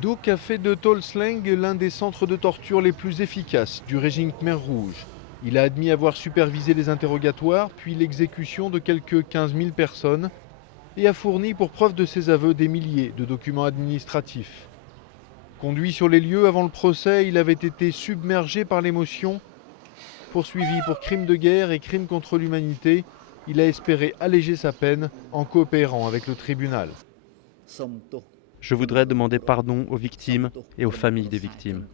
Duc a fait de Tolsleng l'un des centres de torture les plus efficaces du régime Khmer Rouge. Il a admis avoir supervisé les interrogatoires, puis l'exécution de quelques 15 000 personnes, et a fourni pour preuve de ses aveux des milliers de documents administratifs. Conduit sur les lieux avant le procès, il avait été submergé par l'émotion. Poursuivi pour crimes de guerre et crimes contre l'humanité, il a espéré alléger sa peine en coopérant avec le tribunal. Je voudrais demander pardon aux victimes et aux familles des victimes.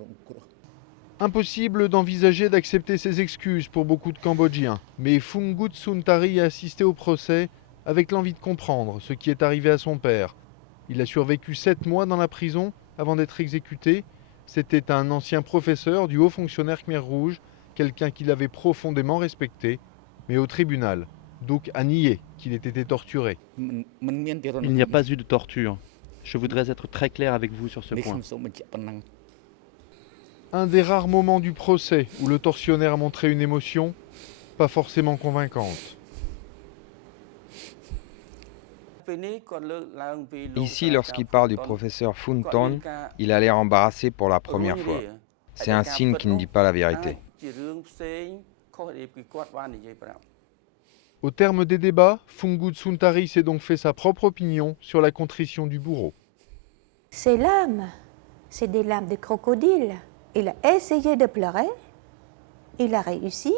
Impossible d'envisager d'accepter ses excuses pour beaucoup de Cambodgiens, mais Phungut Suntari a assisté au procès avec l'envie de comprendre ce qui est arrivé à son père. Il a survécu 7 mois dans la prison avant d'être exécuté. C'était un ancien professeur du haut fonctionnaire Khmer Rouge, quelqu'un qu'il avait profondément respecté. Mais au tribunal, Duc a nié qu'il ait été torturé. Il n'y a pas eu de torture. Je voudrais être très clair avec vous sur ce point. Un des rares moments du procès où le tortionnaire a montré une émotion pas forcément convaincante. Ici, lorsqu'il parle du professeur Funton, il a l'air embarrassé pour la première fois. C'est un signe qu'il ne dit pas la vérité. Au terme des débats, Phungut Suntari s'est donc fait sa propre opinion sur la contrition du bourreau. Ces larmes, c'est des larmes de crocodile. Il a essayé de pleurer, il a réussi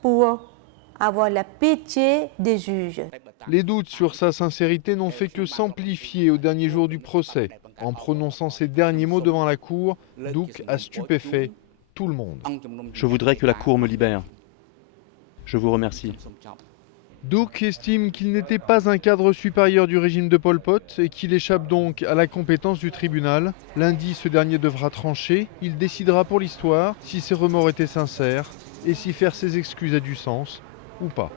pour avoir la pitié des juges. Les doutes sur sa sincérité n'ont fait que s'amplifier au dernier jour du procès. En prononçant ces derniers mots devant la cour, Duc a stupéfait tout le monde. Je voudrais que la Cour me libère. Je vous remercie. Duc estime qu'il n'était pas un cadre supérieur du régime de Pol Pot et qu'il échappe donc à la compétence du tribunal. Lundi, ce dernier devra trancher. Il décidera pour l'histoire si ses remords étaient sincères et si faire ses excuses a du sens ou pas.